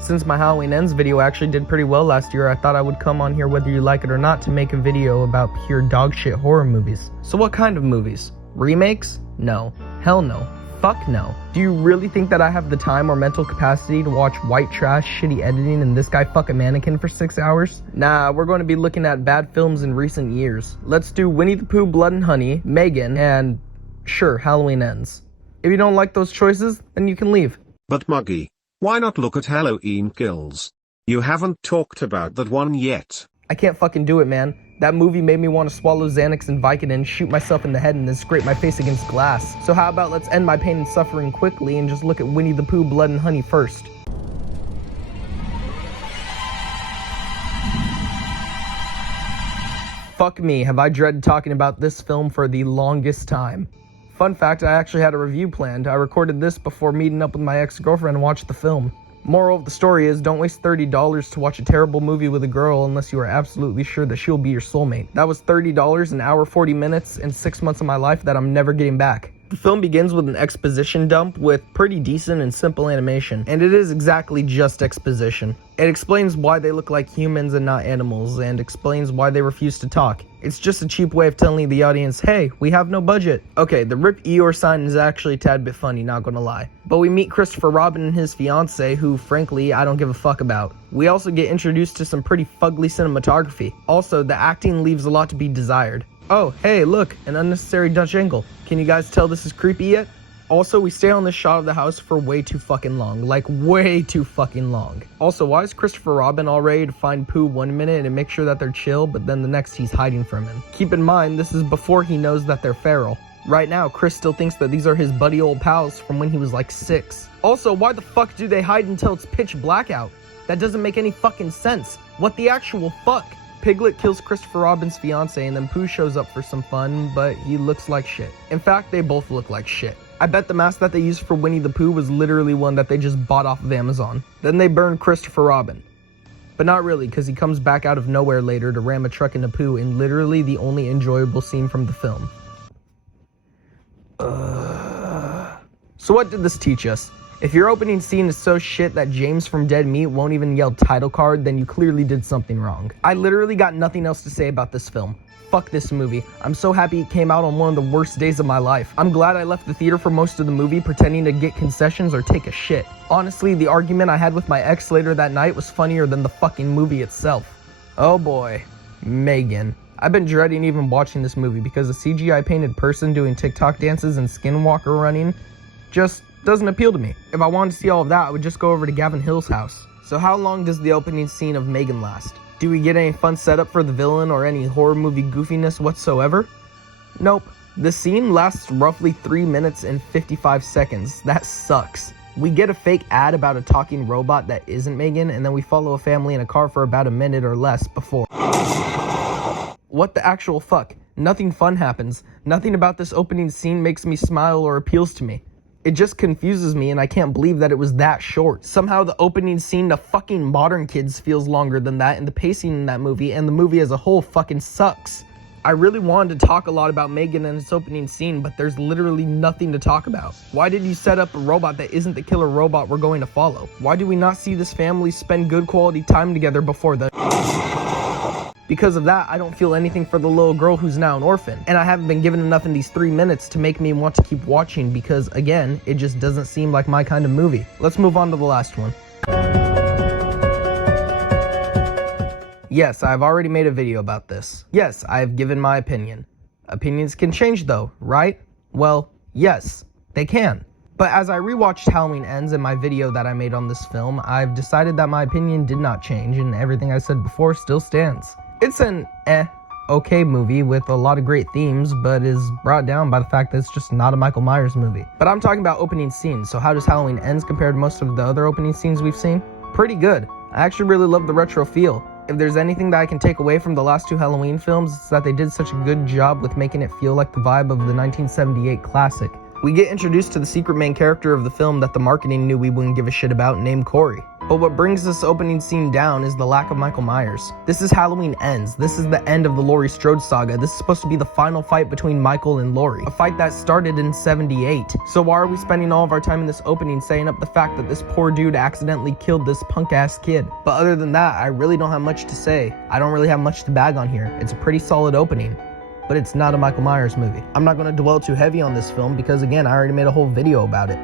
Since my Halloween Ends video actually did pretty well last year, I thought I would come on here whether you like it or not to make a video about pure dogshit horror movies. So what kind of movies? Remakes? No. Hell no. Fuck no. Do you really think that I have the time or mental capacity to watch white trash, shitty editing, and this guy fuck a mannequin for 6 hours? Nah, we're going to be looking at bad films in recent years. Let's do Winnie the Pooh, Blood and Honey, Megan, and sure, Halloween Ends. If you don't like those choices, then you can leave. But Muggy, why not look at Halloween Kills? You haven't talked about that one yet. I can't fucking do it, man. That movie made me want to swallow Xanax and Vicodin, shoot myself in the head, and then scrape my face against glass. So how about let's end my pain and suffering quickly and just look at Winnie the Pooh, Blood and Honey first. Fuck me, have I dreaded talking about this film for the longest time. Fun fact, I actually had a review planned. I recorded this before meeting up with my ex-girlfriend and watched the film. Moral of the story is, don't waste $30 to watch a terrible movie with a girl unless you are absolutely sure that she'll be your soulmate. That was $30, an hour 40 minutes, and 6 months of my life that I'm never getting back. The film begins with an exposition dump with pretty decent and simple animation, and it is exactly just exposition. It explains why they look like humans and not animals, and explains why they refuse to talk. It's just a cheap way of telling the audience, hey, we have no budget. Okay, the Rip Eeyore sign is actually a tad bit funny, not gonna lie. But we meet Christopher Robin and his fiancée, who, frankly, I don't give a fuck about. We also get introduced to some pretty fugly cinematography. Also, the acting leaves a lot to be desired. Oh, hey, look, an unnecessary Dutch angle. Can you guys tell this is creepy yet? Also, we stay on this shot of the house for way too fucking long. Like, way too fucking long. Also, why is Christopher Robin all ready to find Pooh one minute and make sure that they're chill, but then the next he's hiding from him? Keep in mind, this is before he knows that they're feral. Right now, Chris still thinks that these are his buddy old pals from when he was like 6. Also, why the fuck do they hide until it's pitch black out? That doesn't make any fucking sense. What the actual fuck? Piglet kills Christopher Robin's fiancée and then Pooh shows up for some fun, but he looks like shit. In fact, they both look like shit. I bet the mask that they used for Winnie the Pooh was literally one that they just bought off of Amazon. Then they burned Christopher Robin. But not really, because he comes back out of nowhere later to ram a truck into Pooh in literally the only enjoyable scene from the film. So what did this teach us? If your opening scene is so shit that James from Dead Meat won't even yell title card, then you clearly did something wrong. I literally got nothing else to say about this film. Fuck this movie. I'm so happy it came out on one of the worst days of my life. I'm glad I left the theater for most of the movie pretending to get concessions or take a shit. Honestly, the argument I had with my ex later that night was funnier than the fucking movie itself. Oh boy. Megan. I've been dreading even watching this movie because a CGI painted person doing TikTok dances and skinwalker running just doesn't appeal to me. If I wanted to see all of that, I would just go over to Gavin Hill's house. So how long does the opening scene of Megan last? Do we get any fun setup for the villain or any horror movie goofiness whatsoever? Nope. The scene lasts roughly 3 minutes and 55 seconds. That sucks. We get a fake ad about a talking robot that isn't Megan, and then we follow a family in a car for about a minute or less before. What the actual fuck? Nothing fun happens. Nothing about this opening scene makes me smile or appeals to me. It just confuses me, and I can't believe that it was that short. Somehow the opening scene to fucking Modern Kids feels longer than that, and the pacing in that movie and the movie as a whole fucking sucks. I really wanted to talk a lot about Megan and its opening scene, but there's literally nothing to talk about. Why did you set up a robot that isn't the killer robot we're going to follow? Why do we not see this family spend good quality time together before the... Because of that, I don't feel anything for the little girl who's now an orphan. And I haven't been given enough in these 3 minutes to make me want to keep watching because, again, it just doesn't seem like my kind of movie. Let's move on to the last one. Yes, I've already made a video about this. Yes, I've given my opinion. Opinions can change though, right? Well, yes, they can. But as I rewatched Halloween Ends in my video that I made on this film, I've decided that my opinion did not change and everything I said before still stands. It's an okay movie with a lot of great themes, but is brought down by the fact that it's just not a Michael Myers movie. But I'm talking about opening scenes, so how does Halloween Ends compare to most of the other opening scenes we've seen? Pretty good. I actually really love the retro feel. If there's anything that I can take away from the last 2 Halloween films, it's that they did such a good job with making it feel like the vibe of the 1978 classic. We get introduced to the secret main character of the film that the marketing knew we wouldn't give a shit about, named Corey. But what brings this opening scene down is the lack of Michael Myers. This is Halloween Ends. This is the end of the Laurie Strode saga. This is supposed to be the final fight between Michael and Laurie, a fight that started in 78. So why are we spending all of our time in this opening saying up the fact that this poor dude accidentally killed this punk-ass kid? But other than that, I really don't have much to say. I don't really have much to bag on here. It's a pretty solid opening, but it's not a Michael Myers movie. I'm not going to dwell too heavy on this film because, again, I already made a whole video about it.